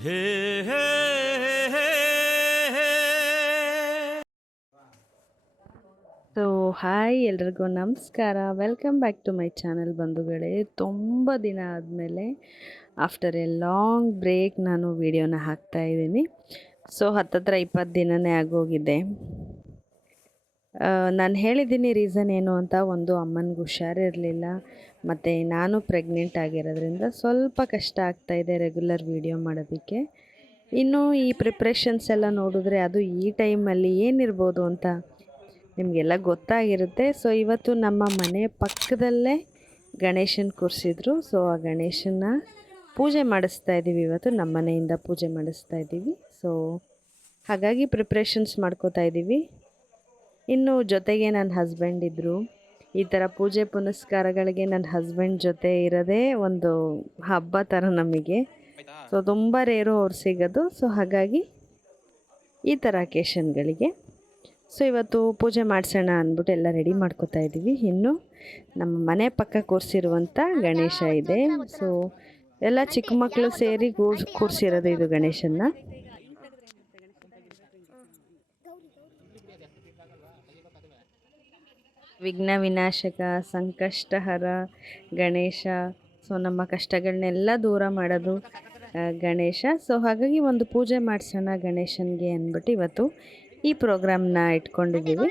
So hi ಎಲ್ರಿಗೂ ನಮಸ್ಕಾರ. Welcome back to my channel ಬಂಧುಗಳೇ. ತುಂಬ ದಿನ ಆದಮೇಲೆ ಆಫ್ಟರ್ ಎ ಲಾಂಗ್ ಬ್ರೇಕ್ ನಾನು ವಿಡಿಯೋನ ಹಾಕ್ತಾ ಇದ್ದೀನಿ. ಸೊ ಹತ್ತತ್ರ ಇಪ್ಪತ್ತು ದಿನನೇ ಆಗೋಗಿದೆ. ನಾನು ಹೇಳಿದ್ದೀನಿ ರೀಸನ್ ಏನು ಅಂತ, ಒಂದು ಅಮ್ಮನಿಗೆ ಹುಷಾರಿರಲಿಲ್ಲ ಮತ್ತು ನಾನು ಪ್ರೆಗ್ನೆಂಟ್ ಆಗಿರೋದ್ರಿಂದ ಸ್ವಲ್ಪ ಕಷ್ಟ ಆಗ್ತಾಯಿದೆ ರೆಗ್ಯುಲರ್ ವೀಡಿಯೋ ಮಾಡೋದಕ್ಕೆ. ಇನ್ನು ಈ ಪ್ರಿಪ್ರೇಷನ್ಸ್ ಎಲ್ಲ ನೋಡಿದ್ರೆ ಅದು ಈ ಟೈಮಲ್ಲಿ ಏನಿರ್ಬೋದು ಅಂತ ನಿಮಗೆಲ್ಲ ಗೊತ್ತಾಗಿರುತ್ತೆ. ಸೊ ಇವತ್ತು ನಮ್ಮ ಮನೆ ಪಕ್ಕದಲ್ಲೇ ಗಣೇಶನ ಕೂರಿಸಿದ್ರು. ಸೊ ಆ ಗಣೇಶನ ಪೂಜೆ ಮಾಡಿಸ್ತಾ ಇದ್ದೀವಿ ಇವತ್ತು. ನಮ್ಮ ಮನೆಯಿಂದ ಪೂಜೆ ಮಾಡಿಸ್ತಾ ಇದ್ದೀವಿ ಸೊ ಹಾಗಾಗಿ ಪ್ರಿಪ್ರೇಷನ್ಸ್ ಮಾಡ್ಕೋತಾ ಇದ್ದೀವಿ ಇನ್ನು ಜೊತೆಗೆ ನನ್ನ ಹಸ್ಬೆಂಡ್ ಇದ್ದರು ಈ ಥರ ಪೂಜೆ ಪುನಸ್ಕಾರಗಳಿಗೆ ನನ್ನ ಹಸ್ಬೆಂಡ್ ಜೊತೆ ಇರೋದೇ ಒಂದು ಹಬ್ಬ ಥರ ನಮಗೆ. ಸೊ ತುಂಬ ರೇರು ಅವ್ರು ಸಿಗೋದು. ಸೊ ಹಾಗಾಗಿ ಈ ಥರ ಅಕೇಶನ್ಗಳಿಗೆ ಸೊ ಇವತ್ತು ಪೂಜೆ ಮಾಡಿಸೋಣ ಅಂದ್ಬಿಟ್ಟು ಎಲ್ಲ ರೆಡಿ ಮಾಡ್ಕೋತಾ ಇದ್ದೀವಿ ಇನ್ನು ನಮ್ಮ ಮನೆ ಪಕ್ಕ ಕೂರಿಸಿರುವಂಥ ಗಣೇಶ ಇದೆ. ಸೊ ಎಲ್ಲ ಚಿಕ್ಕ ಮಕ್ಕಳು ಸೇರಿ ಕೂರ್ಸ್ ಕೂರಿಸಿರೋದು ಇದು ಗಣೇಶನ್ನ. ವಿಘ್ನ ವಿನಾಶಕ ಸಂಕಷ್ಟಹರ ಗಣೇಶ. ಸೊ ನಮ್ಮ ಕಷ್ಟಗಳನ್ನೆಲ್ಲ ದೂರ ಮಾಡೋದು ಗಣೇಶ. ಸೊ ಹಾಗಾಗಿ ಒಂದು ಪೂಜೆ ಮಾಡಿಸೋಣ ಗಣೇಶನಿಗೆ ಅಂದ್ಬಿಟ್ಟು ಇವತ್ತು ಈ ಪ್ರೋಗ್ರಾಮ್ನ ಇಟ್ಕೊಂಡಿದ್ದೀವಿ.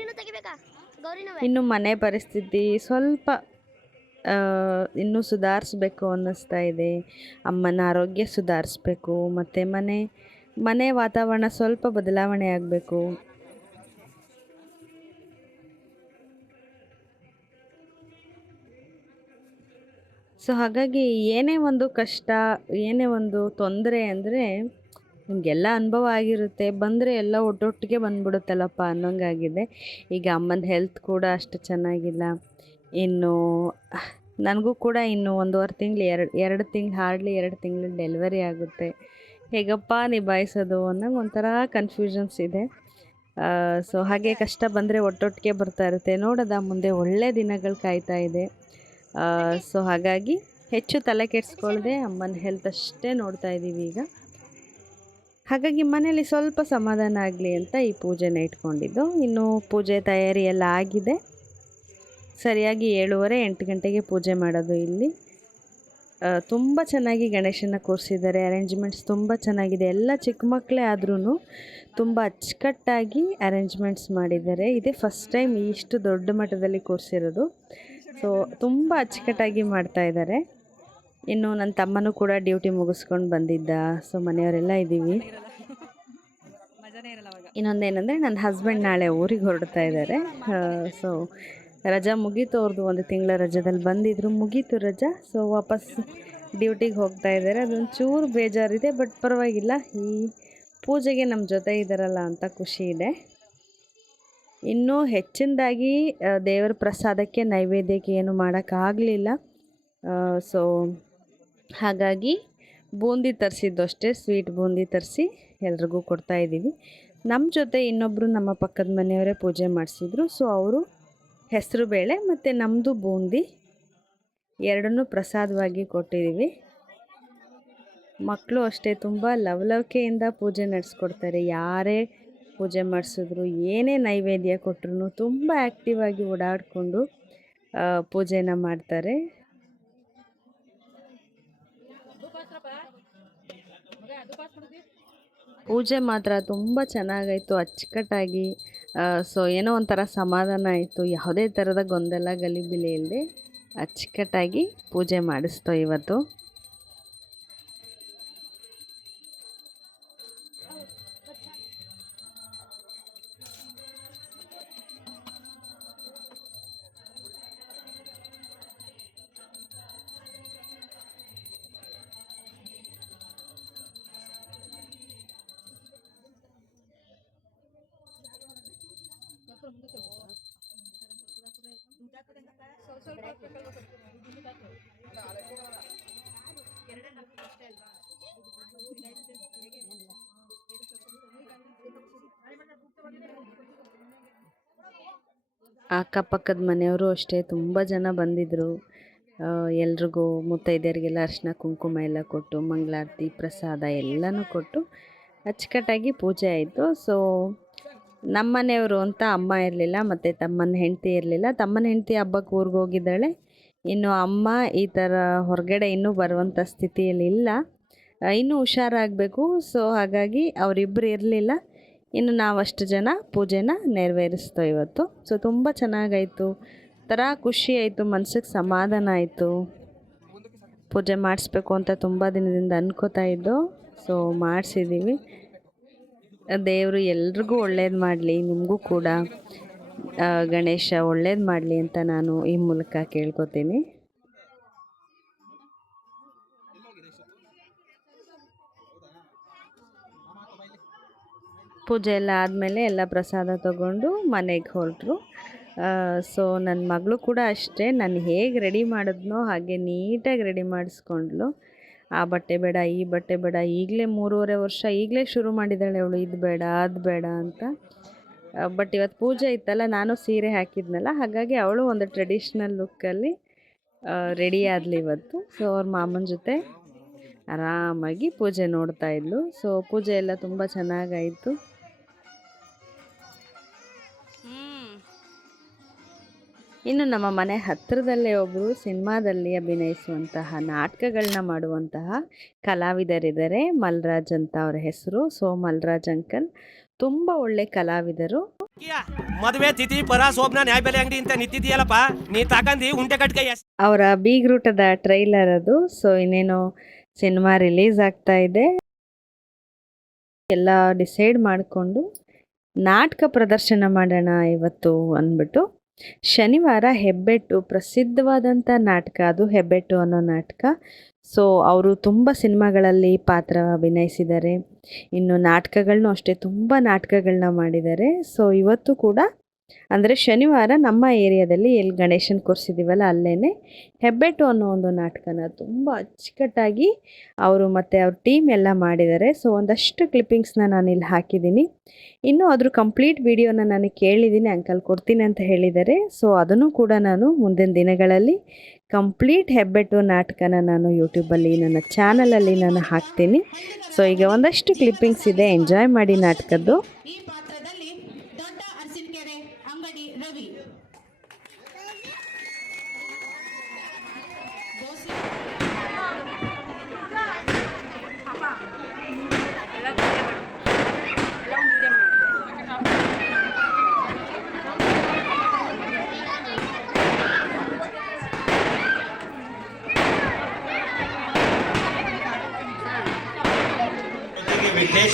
ಇನ್ನು ಮನೆ ಪರಿಸ್ಥಿತಿ ಸ್ವಲ್ಪ ಇನ್ನೂ ಸುಧಾರಿಸ್ಬೇಕು ಅನ್ನಿಸ್ತಾ ಇದೆ. ಅಮ್ಮನ ಆರೋಗ್ಯ ಸುಧಾರಿಸ್ಬೇಕು, ಮತ್ತು ಮನೆ ಮನೆ ವಾತಾವರಣ ಸ್ವಲ್ಪ ಬದಲಾವಣೆ ಆಗಬೇಕು. ಸೊ ಹಾಗಾಗಿ ಏನೇ ಒಂದು ಕಷ್ಟ, ಏನೇ ಒಂದು ತೊಂದರೆ ಅಂದರೆ ನಿಮಗೆಲ್ಲ ಅನುಭವ ಆಗಿರುತ್ತೆ. ಬಂದರೆ ಎಲ್ಲ ಒಟ್ಟೊಟ್ಟಿಗೆ ಬಂದ್ಬಿಡುತ್ತಲ್ಲಪ್ಪ ಅನ್ನೋಂಗಾಗಿದೆ. ಈಗ ಅಮ್ಮನ ಹೆಲ್ತ್ ಕೂಡ ಅಷ್ಟು ಚೆನ್ನಾಗಿಲ್ಲ. ಇನ್ನು ನನಗೂ ಕೂಡ ಇನ್ನು ಒಂದೂವರೆ ತಿಂಗಳು, ಎರಡು ಎರಡು ತಿಂಗಳು ಹಾರ್ಡ್ಲಿ ಎರಡು ತಿಂಗಳು ಡೆಲಿವರಿ ಆಗುತ್ತೆ. ಹೇಗಪ್ಪ ನಿಭಾಯಿಸೋದು ಅನ್ನೋ ಒಂಥರ ಕನ್ಫ್ಯೂಷನ್ಸ್ ಇದೆ. ಸೊ ಹಾಗೆ ಕಷ್ಟ ಬಂದರೆ ಒಟ್ಟೊಟ್ಟಿಗೆ ಬರ್ತಾ ಇರುತ್ತೆ. ನೋಡೋದ ಮುಂದೆ ಒಳ್ಳೆ ದಿನಗಳು ಕಾಯ್ತಾ ಇದೆ. ಸೊ ಹಾಗಾಗಿ ಹೆಚ್ಚು ತಲೆ ಕೆಡಿಸ್ಕೊಳ್ಳದೆ ಅಮ್ಮನ ಹೆಲ್ತ್ ಅಷ್ಟೇ ನೋಡ್ತಾ ಇದ್ದೀವಿ ಈಗ. ಹಾಗಾಗಿ ಮನೇಲಿ ಸ್ವಲ್ಪ ಸಮಾಧಾನ ಆಗಲಿ ಅಂತ ಈ ಪೂಜೆನ ಇಟ್ಕೊಂಡಿದ್ದು. ಇನ್ನು ಪೂಜೆ ತಯಾರಿ ಎಲ್ಲ ಆಗಿದೆ. ಸರಿಯಾಗಿ ಏಳುವರೆ, ಎಂಟು ಗಂಟೆಗೆ ಪೂಜೆ ಮಾಡೋದು ಇಲ್ಲಿ. ತುಂಬ ಚೆನ್ನಾಗಿ ಗಣೇಶನ ಕೂರಿಸಿದ್ದಾರೆ. ಅರೇಂಜ್ಮೆಂಟ್ಸ್ ತುಂಬ ಚೆನ್ನಾಗಿದೆ. ಎಲ್ಲ ಚಿಕ್ಕ ಮಕ್ಕಳೇ ಆದ್ರೂ ತುಂಬ ಅಚ್ಚುಕಟ್ಟಾಗಿ ಅರೇಂಜ್ಮೆಂಟ್ಸ್ ಮಾಡಿದ್ದಾರೆ. ಇದೇ ಫಸ್ಟ್ ಟೈಮ್ ಇಷ್ಟು ದೊಡ್ಡ ಮಟ್ಟದಲ್ಲಿ ಕೂರಿಸಿರೋದು. ಸೊ ತುಂಬ ಅಚ್ಚುಕಟ್ಟಾಗಿ ಮಾಡ್ತಾ ಇದ್ದಾರೆ. ಇನ್ನು ನನ್ನ ತಮ್ಮನೂ ಕೂಡ ಡ್ಯೂಟಿ ಮುಗಿಸ್ಕೊಂಡು ಬಂದಿದ್ದ. ಸೊ ಮನೆಯವರೆಲ್ಲ ಇದ್ದೀವಿ. ಇನ್ನೊಂದೇನೆಂದರೆ ನನ್ನ ಹಸ್ಬೆಂಡ್ ನಾಳೆ ಊರಿಗೆ ಹೊರಡ್ತಾ ಇದ್ದಾರೆ. ಸೊ ರಜಾ ಮುಗೀತು. ಅವ್ರದ್ದು ಒಂದು ತಿಂಗಳ ರಜದಲ್ಲಿ ಬಂದಿದ್ರು. ಮುಗೀತು ರಜಾ. ಸೊ ವಾಪಸ್ ಡ್ಯೂಟಿಗೆ ಹೋಗ್ತಾ ಇದ್ದಾರೆ. ಅದೊಂದು ಚೂರು ಬೇಜಾರಿದೆ, ಬಟ್ ಪರವಾಗಿಲ್ಲ. ಈ ಪೂಜೆಗೆ ನಮ್ಮ ಜೊತೆ ಇದ್ದಾರಲ್ಲ ಅಂತ ಖುಷಿ ಇದೆ. ಇನ್ನೂ ಹೆಚ್ಚಿನದಾಗಿ ದೇವರ ಪ್ರಸಾದಕ್ಕೆ ನೈವೇದ್ಯಕ್ಕೆ ಏನು ಮಾಡೋಕ್ಕಾಗಲಿಲ್ಲ. ಸೊ ಹಾಗಾಗಿ ಬೂಂದಿ ತರಿಸಿದ್ದು ಅಷ್ಟೇ ಸ್ವೀಟ್ ಬೂಂದಿ ತರಿಸಿ ಎಲ್ರಿಗೂ ಕೊಡ್ತಾ ಇದ್ದೀವಿ. ನಮ್ಮ ಜೊತೆ ಇನ್ನೊಬ್ಬರು ನಮ್ಮ ಪಕ್ಕದ ಮನೆಯವರೇ ಪೂಜೆ ಮಾಡಿಸಿದ್ರು. ಸೊ ಅವರು ಹೆಸರು ಬೇಳೆ ಮತ್ತು ನಮ್ಮದು ಬೂಂದಿ ಎರಡನ್ನೂ ಪ್ರಸಾದವಾಗಿ ಕೊಟ್ಟಿದ್ದೀವಿ. ಮಕ್ಕಳು ಅಷ್ಟೇ ತುಂಬ ಲವಲವಿಕೆಯಿಂದ ಪೂಜೆ ನಡೆಸ್ಕೊಡ್ತಾರೆ. ಯಾರೇ ಪೂಜೆ ಮಾಡಿಸಿದ್ರು, ಏನೇ ನೈವೇದ್ಯ ಕೊಟ್ಟರು ತುಂಬ ಆ್ಯಕ್ಟಿವ್ ಆಗಿ ಓಡಾಡಿಕೊಂಡು ಪೂಜೆನ ಮಾಡ್ತಾರೆ. ಪೂಜೆ ಮಾತ್ರ ತುಂಬ ಚೆನ್ನಾಗಾಯಿತು, ಅಚ್ಚುಕಟ್ಟಾಗಿ ಸೊ ಏನೋ ಒಂಥರ ಸಮಾಧಾನ ಆಯಿತು. ಯಾವುದೇ ಥರದ ಗೊಂದಲ, ಗಲಿಬಿಲಿ ಇಲ್ಲದೆ ಅಚ್ಚುಕಟ್ಟಾಗಿ ಪೂಜೆ ಮಾಡಿಸ್ತೋ ಇವತ್ತು. ಅಕ್ಕಪಕ್ಕದ ಮನೆಯವರು ಅಷ್ಟೇ, ತುಂಬ ಜನ ಬಂದಿದ್ದರು ಎಲ್ರಿಗೂ ಮುತ್ತೈದೆಯರಿಗೆಲ್ಲ ಅರಿಶಿನ, ಕುಂಕುಮ ಎಲ್ಲ ಕೊಟ್ಟು, ಮಂಗಳಾರತಿ, ಪ್ರಸಾದ ಎಲ್ಲನೂ ಕೊಟ್ಟು ಅಚ್ಚುಕಟ್ಟಾಗಿ ಪೂಜೆ ಆಯಿತು. ಸೊ ನಮ್ಮ ಮನೆಯವರು ಅಂತ ಅಮ್ಮ ಇರಲಿಲ್ಲ, ಮತ್ತು ತಮ್ಮನ ಹೆಂಡತಿ ಇರಲಿಲ್ಲ. ತಮ್ಮನ ಹೆಂಡತಿ ಹಬ್ಬಕ್ಕೆ ಊರಿಗೆ ಹೋಗಿದ್ದಾಳೆ. ಇನ್ನು ಅಮ್ಮ ಈ ಥರ ಹೊರಗಡೆ ಇನ್ನೂ ಬರುವಂಥ ಸ್ಥಿತಿಯಲ್ಲಿ ಇಲ್ಲ. ಇನ್ನೂ ಹುಷಾರಾಗಬೇಕು. ಸೊ ಹಾಗಾಗಿ ಅವರಿಬ್ಬರು ಇರಲಿಲ್ಲ. ಇನ್ನು ನಾವಷ್ಟು ಜನ ಪೂಜೆನ ನೆರವೇರಿಸ್ತೋ ಇವತ್ತು. ಸೊ ತುಂಬ ಚೆನ್ನಾಗಾಯಿತು. ಥರ ಖುಷಿ ಆಯಿತು, ಮನ್ಸಿಗೆ ಸಮಾಧಾನ ಆಯಿತು. ಪೂಜೆ ಮಾಡಿಸ್ಬೇಕು ಅಂತ ತುಂಬ ದಿನದಿಂದ ಅನ್ಕೋತಾ ಇದ್ದೋ ಸೊ ಮಾಡಿಸಿದ್ದೀವಿ ದೇವರು ಎಲ್ರಿಗೂ ಒಳ್ಳೇದು ಮಾಡಲಿ, ನಿಮಗೂ ಕೂಡ. ಗಣೇಶ ಒಳ್ಳೇದು ಮಾಡಲಿ ಅಂತ ನಾನು ಈ ಮೂಲಕ ಕೇಳ್ಕೊತೀನಿ. ಪೂಜೆ ಎಲ್ಲ ಆದಮೇಲೆ ಎಲ್ಲ ಪ್ರಸಾದ ತಗೊಂಡು ಮನೆಗೆ ಹೊರಟ್ರು. ಸೊ ನನ್ನ ಮಗಳು ಕೂಡ ಅಷ್ಟೇ. ನಾನು ಹೇಗೆ ರೆಡಿ ಮಾಡಿದ್ನೋ ಹಾಗೆ ನೀಟಾಗಿ ರೆಡಿ ಮಾಡಿಸ್ಕೊಂಡ್ಲು ಆ ಬಟ್ಟೆ ಬೇಡ, ಈ ಬಟ್ಟೆ ಬೇಡ, ಈಗಲೇ ಮೂರುವರೆ ವರ್ಷ ಈಗಲೇ ಶುರು ಮಾಡಿದ್ದಾಳೆ ಅವಳು, ಇದು ಬೇಡ, ಅದು ಬೇಡ ಅಂತ. ಬಟ್ ಇವತ್ತು ಪೂಜೆ ಇತ್ತಲ್ಲ, ನಾನು ಸೀರೆ ಹಾಕಿದ್ನಲ್ಲ, ಹಾಗಾಗಿ ಅವಳು ಒಂದು ಟ್ರೆಡಿಷ್ನಲ್ ಲುಕ್ಕಲ್ಲಿ ರೆಡಿ ಆದ್ಲಿ ಇವತ್ತು. ಸೊ ಅವ್ರ ಮಾಮನ ಜೊತೆ ಆರಾಮಾಗಿ ಪೂಜೆ ನೋಡ್ತಾ ಇದ್ಲು. ಸೊ ಪೂಜೆ ಎಲ್ಲ ತುಂಬ ಚೆನ್ನಾಗಾಯಿತು. ಇನ್ನು ನಮ್ಮ ಮನೆ ಹತ್ತಿರದಲ್ಲೇ ಒಬ್ಬರು ಸಿನಿಮಾದಲ್ಲಿ ಅಭಿನಯಿಸುವಂತಹ ನಾಟಕಗಳನ್ನ ಮಾಡುವಂತಹ ಕಲಾವಿದರಿದ್ದಾರೆ. ಮಲ್ರಾಜ್ ಅಂತ ಅವರ ಹೆಸರು. ಸೊ ಮಲ್ರಾಜ್ ಅಂಕಲ್ ತುಂಬ ಒಳ್ಳೆ ಕಲಾವಿದರು. ಮದುವೆ ತಿಥಿ ಪರ ಸೋಬ್ನ ನ್ಯಾಯ ಬೆಲೆ ಅಂಗಡಿ ಅಂತ ನಿಂತಿದ್ಯಲ್ಲಪ್ಪ ನೀ ತಾಕಂದಿ ಉಂಟೆ ಕಟ್ಕ ಅವರ ಬೀಗ್ರೂಟದ ಟ್ರೈಲರ್ ಅದು. ಸೊ ಇನ್ನೇನು ಸಿನಿಮಾ ರಿಲೀಸ್ ಆಗ್ತಾ ಇದೆ. ಎಲ್ಲ ಡಿಸೈಡ್ ಮಾಡಿಕೊಂಡು ನಾಟಕ ಪ್ರದರ್ಶನ ಮಾಡೋಣ ಇವತ್ತು ಅಂದ್ಬಿಟ್ಟು. ಶನಿವಾರ ಹೆಬ್ಬೆಟ್ಟು ಪ್ರಸಿದ್ಧವಾದಂಥ ನಾಟಕ. ಅದು ಹೆಬ್ಬೆಟ್ಟು ಅನ್ನೋ ನಾಟಕ. ಸೊ ಅವರು ತುಂಬ ಸಿನಿಮಾಗಳಲ್ಲಿ ಪಾತ್ರ ಅಭಿನಯಿಸಿದ್ದಾರೆ. ಇನ್ನು ನಾಟಕಗಳನ್ನೂ ಅಷ್ಟೇ, ತುಂಬ ನಾಟಕಗಳನ್ನ ಮಾಡಿದ್ದಾರೆ. ಸೊ ಇವತ್ತು ಕೂಡ ಅಂದರೆ ಶನಿವಾರ ನಮ್ಮ ಏರಿಯಾದಲ್ಲಿ ಎಲ್ಲಿ ಗಣೇಶನ ಕೂರಿಸಿದ್ದೀವಲ್ಲ ಅಲ್ಲೇ ಹೆಬ್ಬೆಟ್ಟು ಅನ್ನೋ ಒಂದು ನಾಟಕನ ತುಂಬ ಅಚ್ಚುಕಟ್ಟಾಗಿ ಅವರು ಮತ್ತು ಅವ್ರ ಟೀಮ್ ಎಲ್ಲ ಮಾಡಿದ್ದಾರೆ. ಸೊ ಒಂದಷ್ಟು ಕ್ಲಿಪ್ಪಿಂಗ್ಸ್ನ ನಾನು ಇಲ್ಲಿ ಹಾಕಿದ್ದೀನಿ. ಇನ್ನೂ ಅದ್ರ ಕಂಪ್ಲೀಟ್ ವಿಡಿಯೋನ ನಾನು ಕೇಳಿದ್ದೀನಿ ಅಂಕಲ್ ಕೊಡ್ತೀನಿ ಅಂತ ಹೇಳಿದ್ದಾರೆ. ಸೊ ಅದನ್ನು ಕೂಡ ನಾನು ಮುಂದಿನ ದಿನಗಳಲ್ಲಿ ಕಂಪ್ಲೀಟ್ ಹೆಬ್ಬೆಟ್ಟು ನಾಟಕನ ನಾನು ಯೂಟ್ಯೂಬಲ್ಲಿ ನನ್ನ ಚಾನಲಲ್ಲಿ ನಾನು ಹಾಕ್ತೀನಿ. ಸೊ ಈಗ ಒಂದಷ್ಟು ಕ್ಲಿಪ್ಪಿಂಗ್ಸ್ ಇದೆ ಎಂಜಾಯ್ ಮಾಡಿ ನಾಟಕದ್ದು ಈ ಪಾತ್ರದಲ್ಲಿ ದೊಡ್ಡ ಅರಸಿನಕೆರೆ ಅಂಗಡಿ ರವಿ ಗೋಸಿ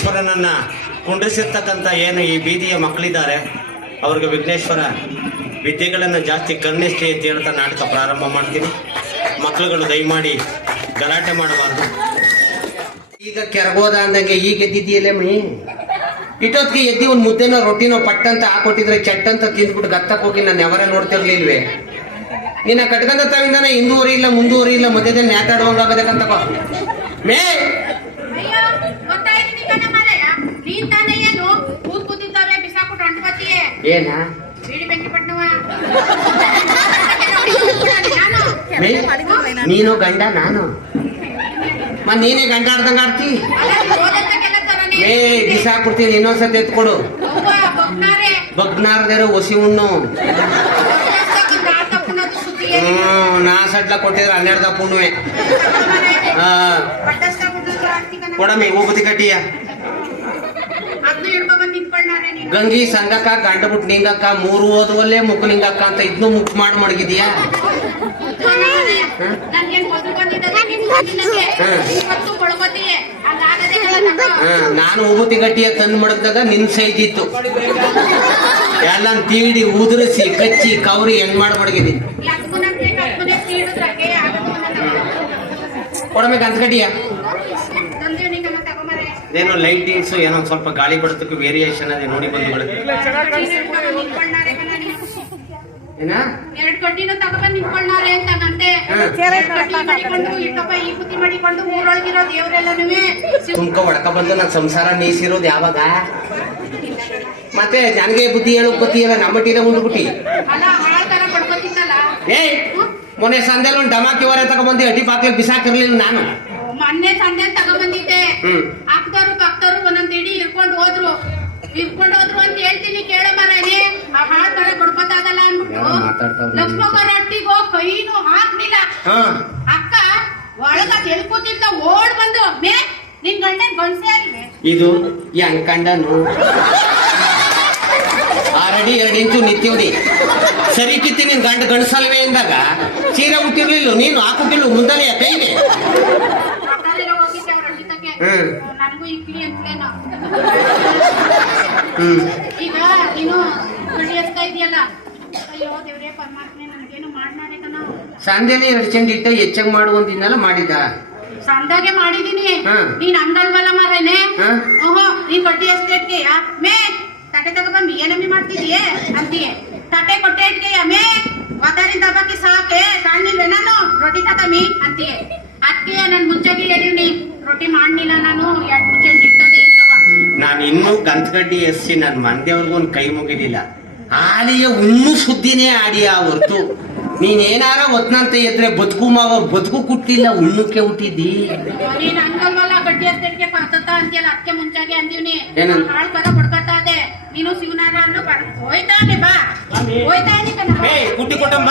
ಜೊತೆಗೆ ವಿಘ್ನೇಶ್ವರನನ್ನ ಕುಂಡಿಸಿರ್ತಕ್ಕಂಥ ಏನು ಈ ಬೀದಿಯ ಮಕ್ಕಳಿದ್ದಾರೆ, ಅವ್ರಿಗೆ ವಿಘ್ನೇಶ್ವರ, ವಿದ್ಯೆಗಳನ್ನು ಜಾಸ್ತಿ ಕರ್ಣಿಸ್ತಿ ಅಂತ ಹೇಳ್ತಾ ನಾಟಕ ಪ್ರಾರಂಭ ಮಾಡ್ತೀನಿ. ಮಕ್ಕಳುಗಳು ದಯಮಾಡಿ ಗಲಾಟೆ ಮಾಡಬಾರ್ದು. ಈಗ ಕೆರಗೋದ ಅಂದಂಗೆ ಈಗ ಎದ್ದಿದ್ದೀಯಲ್ಲೇ ಮಣಿ? ಇಟ್ಟೊತ್ತಿಗೆ ಎದ್ದಿ ಒಂದು ಮುದ್ದೆನೋ, ರೊಟ್ಟಿನೋ, ಪಟ್ಟಂತ ಹಾಕೊಟ್ಟಿದ್ರೆ ಚಟ್ ಅಂತ ತಿಂದ್ಬಿಟ್ಟು ಗತ್ತಕ್ಕೆ ಹೋಗಿ ನಾನು ಯಾವರೇ ನೋಡ್ತಿರ್ಲಿಲ್ವೇ? ನಿನ್ನ ಕಟ್ಕೊಂಡ ತಾವಿಂದಾನೆ ಹಿಂದೂವರಿ ಇಲ್ಲ, ಮುಂದುವರಿ ಇಲ್ಲ, ಮಧ್ಯದಲ್ಲಿ ಮೇ ಏನಾ? ನೀನು ಗಂಡ ನಾನು. ಮ ನೀನೇ ಗಂಡ ಆಡ್ದಂಗ ಆಡ್ತಿ? ಓದಂತಕ್ಕೆಲ್ಲ ದಿಸ ಏ ಬಿಸಾಕ್ಬಿಡ್ತೀನಿ ಇನ್ನೊಂದ್ಸತಿ ಎತ್ಕೊಡು. ಬಗ್ನಾರ್ದೇರೋ ಒಸಿ ಉಣ್ಣು. ಹ್ಮ್ ನಾ ಸಡ್ಲ ಕೊಟ್ಟಿದ್ರೆ ಹನ್ನೆರಡ್ದ ಪುಣ್ವೆ. ಹಾ. ಪಟ್ಟಸ್ತಾಗ್ಬಿಟ್ಟು ಆಡ್ತಿ ಕಣ ಕೊಡಮೆ ಹೋಗುದಿ ಕಟ್ಟಿಯ ಅದ್ನು ಹಿಡ್ಕೊಂಡ್ ನಿಂತ್ಕೊಂಡಾರೆ ನೀನು ಗಂಗಿ ಸಂಗಕ್ಕ ಗಂಡ ಬಿಟ್ಟು ನಿಂಗಕ್ಕ ಮೂರು ಓದುವಲ್ಲೇ ಮುಖ ನಿಂಗಕ್ಕ ಅಂತ ಇದ್ನು ಮುಕ್ ಮಾಡಿ ಮಡಗಿದ್ಯಾ? ನಾನು ಉಬುತಿ ಗಟ್ಟಿಯ ತಂದು ಮಡಗ್ದಾಗ ನಿನ್ ಸೈಜಿತ್ತು ಎಲ್ಲ ತೀಡಿ ಉದುರಿಸಿ ಕಚ್ಚಿ ಕವರಿ ಹೆಂಗ್ ಮಾಡಿ ಮಡಗಿದಿ. ಲಕ್ಷ್ಮಣಂತೆ ಕಲ್ಪನೆ ತೀಡುದ್ರಾಗೆ ಆಗದು ಕೊಡಮೆ ಗಂತ್ಕಟಿಯ ತಂದೆ ನಿಂಗೆ ಏನೋ ಲೈಟಿಂಗ್ಸ್ ಏನೋ ಸ್ವಲ್ಪ ಗಾಳಿ ಬಡತಕ್ಕೆ ವೇರಿಯೇಷನ್ ಅದೇ ನೋಡಿ ಬಂದು ಏನ? ಎರಡ್ ಕಡ್ಡಿನೂ ತಗೊಂಡ್ ಮಾಡಿಕೊಂಡು ಊರೊಳಗಿರೋ ದೇವ್ರೆಲ್ಲನೂ. ಸುಮ್ಕ ಹೊಡ್ಕ ಬಂದು ನಾನು ಸಂಸಾರ ನೀಸಿರೋದು ಯಾವಾಗ? ಮತ್ತೆ ನನಗೆ ಬುದ್ಧಿ ಏನು ಬುದ್ಧಿ ಎಲ್ಲ ನಮ್ಮ ತರ ಪಡ್ಕೊತಿದ್ದಲ್ಲ. ಏ ಮೊನ್ನೆ ಸಂದೇಲಿ ಒಂದು ಡಮಾಕಿ ವರೆ ತಗೊಂಡ್ಬಂದು ಅಡಿ ಪಾಕ್ಲಿ ಬಿಸಾಕಿರ್ಲಿಲ್ಲ ನಾನು. ಮೊನ್ನೆ ಸಂಜೆ ತಗೊಂಡ್ಬಂದಿದ್ದೆ ಹ್ಮ್. ಪಕ್ಕದವ್ರು ಒಂದೊಂದ್ ಇಡಿ ಇರ್ಕೊಂಡು ಹೋದ್ರು. ಇರ್ಕೊಂಡು ಹೋದ್ರು ಅಂತ ಹೇಳ್ತೀನಿ ಕೇಳ ಮರನೆ ಆ ಹಾಳ್ ಕಡೆ ಬಡ್ಕೋತಾಗಲ್ಲ ಅನ್ಬಿಟ್ಟು. ಲಕ್ಷ್ಮಕ್ಕ ರೊಟ್ಟಿಗೋ ಕೈನು ಹಾಕ್ಲಿಲ್ಲ. ಹಾ. ಅಕ್ಕ ಒಳಗ ತಿಳ್ಕೊತಿದ್ದ ಕೂತಿದ್ದ ಓಡ್ ಬಂದು ಮೇ ನಿನ್ ಗಂಡನ್ ಗಂಡ್ಸೆ ಆಗಿವೆ. ಇದು ಹೆಂಗ್ ಕಂಡನು ಆರಡಿ ಎರಡು ಇಂಚು ನಿತ್ಯವನಿ ಸರಿ ಕಿತ್ತಿ ನಿನ್ ಗಂಡ ಗಂಡಸಲ್ವೇ ಎಂದಾಗ ಸೀರೆ ಹುಟ್ಟಿರ್ಲಿಲ್ಲ ನೀನು ಹಾಕುತ್ತಿಲ್ಲ ಮುಂದನೆಯ ಕೈಗೆ ಮಾತಾಡಿರೋ ಹೋಗಿದ್ದೆ ಅವ್ರ ಅಣ್ಣಿತಕ್ಕೆ ಹ್ಮ್. ನನಗೂ ಇಕ್ಲಿ ಅಂತಲೇನೋ. ಈಗ ನೀನು ಕಡಿ ಹಚ್ತಾ ಇದೆಯಲ್ಲ ಅಯ್ಯೋ ದೇವ್ರೇ ಪರಮಾತ್ಮೆ ನನಗೇನು ಹೆಚ್ಚಾಗಿ ಮಾಡುವಂತಿದ್ನಲ್ಲ ಮಾಡಿದ ಸಂದಾಗೆ ಮಾಡಿದೀನಿ. ನೀನ್ ಹಂಗಲ್ವಲ್ಲ ಮಾರೇನೆ. ಓಹೋ ನೀನ್ ಬಡ್ಡಿ ಎಸ್ಟೇಟ್ಗೆ ಮೇ ತಟೆ ತಗೊಬಂದು ಏನಮ್ಮಿ ಮಾಡ್ತಿದೀಯೇ ಅಂತೀಯ. ತಟೆ ಕೊಟ್ಟೆ ಇಟ್ಗೆಯ ಮೇ ಒದಾರಿ ದಬಾಕಿ ಸಾಕೆ ಕಾಣಿಲ್ವೇ ನಾನು ರೊಟ್ಟಿ ತಗಮಿ ಅಂತೀಯ. ಅದಕ್ಕೆ ನನ್ ಮುಂಚಾಗಿ ಹೇಳಿವ್ನಿ. ರೊಟ್ಟಿ ಮಾಡ್ಲಿಲ್ಲ ನಾನು ಎರಡು ಮುಚ್ಚೆ ಇಟ್ಟದೆ ಇರ್ತವ ನಾನು ಇನ್ನೂ ಗಂತ್ಗಡ್ಡಿ ಎಸ್ಸಿ ನನ್ನ ಮಂದಿಯವ್ರಿಗೂ ಒಂದು ಕೈ ಮುಗಿಲಿಲ್ಲ. ಆಲಿಯ ಉಣ್ಣು ಸುದ್ದಿನೇ ಆಡಿಯ ಹೊರ್ತು. ನೀನೇನಾರ ಒತ್ನಂತ ಎದ್ರೆ ಬದುಕು ಮಾವ ಬದುಕು ಕುಟ್ಟಿಲ್ಲ ಉಣ್ಣಕ್ಕೆ ಹುಟ್ಟಿದ್ದಿ. ನೀನ್ ಹಂಗಲ್ವಲ್ಲ ಅಂತೀಯಲ್ಲ ಅದಕ್ಕೆ ಮುಂಚಾಗೆ ಅಂದಿವ್ನಿ. ಏನಂತ? ಹಾಳ್ ಕರ ಬಡ್ಕತ್ತಾ ಇದೆ. ನೀನು ಶಿವನಾರ ಹೋಯ್ತಾನೆ ಬಾ. ಹೋಯ್ತಾ. ಏ ಕುಟ್ಟಿ ಕೊಟ್ಟಮ್ಮ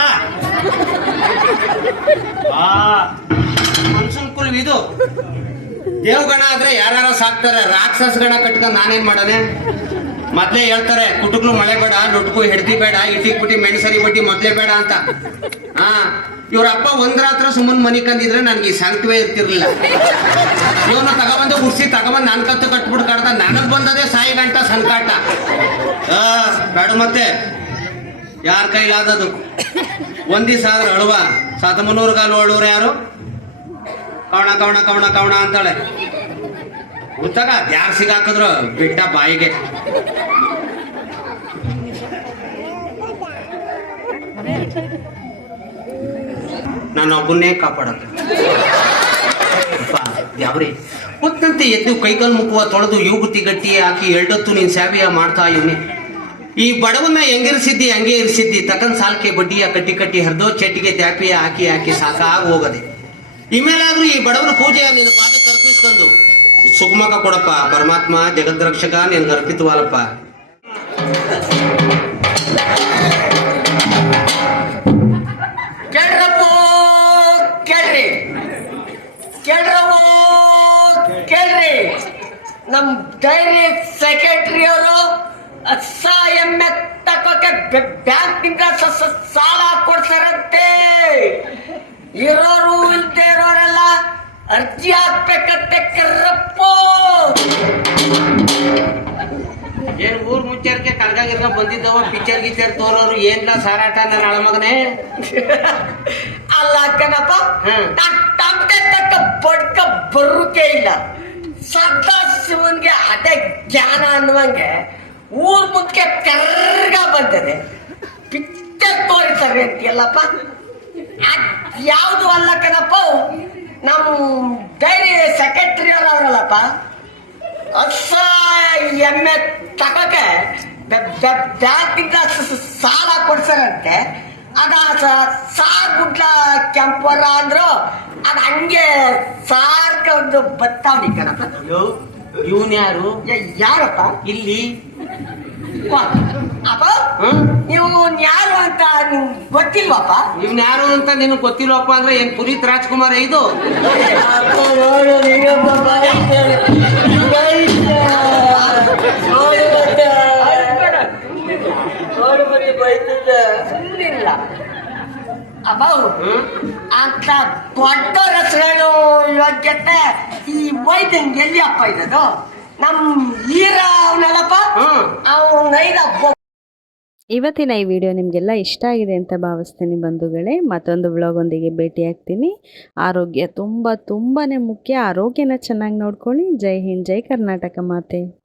ಆ ಮನ್ಸನ್ ಕುಲ್ವಿದು ಇದು. ದೇವಗಣ ಆದ್ರೆ ಯಾರು ಸಾಕ್ತಾರೆ ರಾಕ್ಷಸ ಗಣ ಕಟ್ಕೊಂಡು ನಾನೇನ್ ಮಾಡನೆ? ಮೊದ್ಲೇ ಹೇಳ್ತಾರೆ, ಕುಟುಕ್ಲು ಮಳೆ ಬೇಡ ಲುಟ್ಕು ಹಿಡ್ತಿ ಬೇಡ, ಇಟ್ಟಿಗೆ ಪುಟಿ ಮೆಣಸರಿ ಬಟ್ಟಿ ಮೊದ್ಲೇ ಬೇಡ ಅಂತ. ಹಾ, ಇವ್ರ ಅಪ್ಪ ಒಂದ್ರಾತ್ರ ಸುಮ್ಮನ್ ಮನಿ ಕಂದಿದ್ರೆ ನನ್ಗೆ ಈ ಸಂಕಟವೇ ಇರ್ತಿರ್ಲಿಲ್ಲ. ಇವನ್ನ ತಗೊಬಂದು ಗುಡ್ಸಿ, ತಗೊಬಂದು ನನ್ ಕತ್ತು ಕಟ್ಬಿಟ್ಟು ಕಡ್ದ ನನಗ್ ಬಂದದೇ ಸಾಯಿ ಗಂಟ ಸಂಕಾಟ. ಆ, ಬೇಡ ಮತ್ತೆ. ಯಾರ ಕೈಲಾದದು? ಒಂದಿವ್ಸ ದಿವಸ ಆದ್ರೆ ಅಳುವ. ಸಾತ ಮುನ್ನೂರು ಕಾಲು ಅಳುವ್ರು ಯಾರು? ಕವಣ ಕವಣ ಕವಣ ಕವಣ ಅಂತಾಳೆ. ಉತ್ತಾಗ ಯಾರು ಸಿಗಾಕಿದ್ರು ಬಿಟ್ಟ ಬಾಯಿಗೆ. ನಾನು ಒಬ್ಬನ್ನೇ ಕಾಪಾಡಕ್ಕೆ ಯಾವ್ರಿ ಎದ್ದು ಕೈಕಲ್ ಮುಕ್ಕುವ ತೊಳೆದು ಯೂಗುತಿ ಗಟ್ಟಿ ಹಾಕಿ ಎರಡೊತ್ತು ನೀನ್ ಸ್ಯಾವಿಯ ಮಾಡ್ತಾ ಇವ್ನಿ. ಈ ಬಡವನ್ನ ಹೆಂಗಿರಿಸಿದ್ದಿ, ಹಂಗೆ ಇರಿಸಿದ್ದಿ. ತಕನ್ ಸಾಲ್ಕೆ ಬಡ್ಡಿಯ ಕಟ್ಟಿ ಕಟ್ಟಿ ಹರಿದೋ ಚಟ್ಟಿಗೆ ತ್ಯಾಪಿಯ ಹಾಕಿ ಹಾಕಿ ಸಾಕಾಗಿ ಹೋಗದೆ. ಇಮೇಲಾದ್ರೂ ಈ ಬಡವನ ಪೂಜೆ ನಿನ್ನ ಪಾದಕ್ಕೆ ಅರ್ಪಿಸ್ಕೊಂಡು ಸುಗಮಕ ಕೊಡಪ್ಪ, ಪರಮಾತ್ಮ, ಜಗದ್ರಕ್ಷಕ, ನಿನ್ಗೆ ಅರ್ಪಿತವಾಲಪ್ಪ ಕೇಳ್ರಪ್ಪ, ಕೇಳ್ರಿ. ಕೇಳ್ರವ್ವ ಕೇಳ್ರಿ. ನಮ್ ಡೈರಿ ಸೆಕ್ರೆಟರಿ ಅವರು ಸ ತಕೋಕೆ ಬ್ಯಾಂಕ್ ಬ್ಯಾಂಕಿಂದ ಸಾಲ ಕೊಡ್ತಾರಂತೆ ಇರೋರು ಇಲ್ದೇ ಇರೋರೆಲ್ಲ ಅರ್ಜಿ ಹಾಕ್ಬೇಕಂತೆ ಕರ್ರಪ್ಪ. ಏನ್ ಊರ್ ಮುಂಚೆ ಕಲ್ಗಾಗಿರ್ಗ ಬಂದಿದ್ದವ ಪಿಚ್ಚರ್ ಗಿಚ್ಚರ್ ತೋರೋರು ಏನ್ಲ ಸಾರಾಟ ನನ್ನ ಅಳಮಗನೇ ಅಲ್ಲ ಅಕ್ಕನಪ್ಪ ತಕ್ಕ ಬಡ್ಕ ಬರುಕೆ ಇಲ್ಲ. ಸದಾ ಶಿವನ್ಗೆ ಅದೇ ಜ್ಞಾನ ಅನ್ನುವಂಗೆ ಊರ್ ಮುಂದಕ್ಕೆ ಕರ್ಗ ಬಂದದೆ. ಪಿಕ್ಚರ್ ತೋರಿಸ್ತಾರೆ ಅದ್ ಯಾವುದು ಅಲ್ಲ ಕಣಪ್ಪ ನಮ್ ಡೈರಿ ಸೆಕ್ರೆಟರಿ ಅವರಲ್ಲಪ್ಪ ಹೊಸ ಎಮ್ಮೆ ತಗೋಕೆ ಬ್ಯಾಂಕಿಂದ ಸಾಲ ಕೊಡ್ಸಾರಂತೆ. ಅದ ಸಾರ್ ಗುಡ್ಲ ಕೆಂಪರ ಅಂದ್ರು ಅದ ಹಂಗೆ ಸಾರ್ಕೊಂಡು ಬತ್ತಾವಣಿ ಕಣಪ್ಪ. ಇವನ್ ಯಾರು? ಯಾರಪ್ಪ? ಇಲ್ಲಿ. ಅಪ್ಪ? ನೀವು ಯಾರು ಅಂತ ನಿಮ್ಗೆ ಗೊತ್ತಿಲ್ವಪ್ಪ? ಇವ್ನ ಯಾರು ಅಂತ ನಿನಗೆ ಗೊತ್ತಿಲ್ವಪ್ಪ ಅಂದ್ರೆ ಏನ್ ಪುನೀತ್ ರಾಜ್ಕುಮಾರ್ ಇದು. ಅಪ್ಪ ಹ್ಮ್? ಅಂತ ದೊಡ್ಡ ಹೆಸರೇನು ಯೋಗ್ಯತೆ ಈ ವೈದ್ಯಂಗೆ ಎಲ್ಲಿ ಅಪ್ಪ ಇರೋದು? ನಮ್ ಈರ ಅವನಲ್ಲಪ್ಪ. ಅವನೈದ ಇವತ್ತಿನ ಈ ವಿಡಿಯೋ ನಿಮಗೆಲ್ಲ ಇಷ್ಟ ಆಗಿದೆ ಅಂತ ಭಾವಿಸ್ತೀನಿ ಬಂಧುಗಳೇ. ಮತ್ತೊಂದು ವ್ಲಾಗೊಂದಿಗೆ ಭೇಟಿಯಾಗ್ತೀನಿ. ಆರೋಗ್ಯ ತುಂಬ ತುಂಬಾ ಮುಖ್ಯ. ಆರೋಗ್ಯನ ಚೆನ್ನಾಗಿ ನೋಡ್ಕೊಳ್ಳಿ. ಜೈ ಹಿಂದ್, ಜೈ ಕರ್ನಾಟಕ ಮಾತೆ.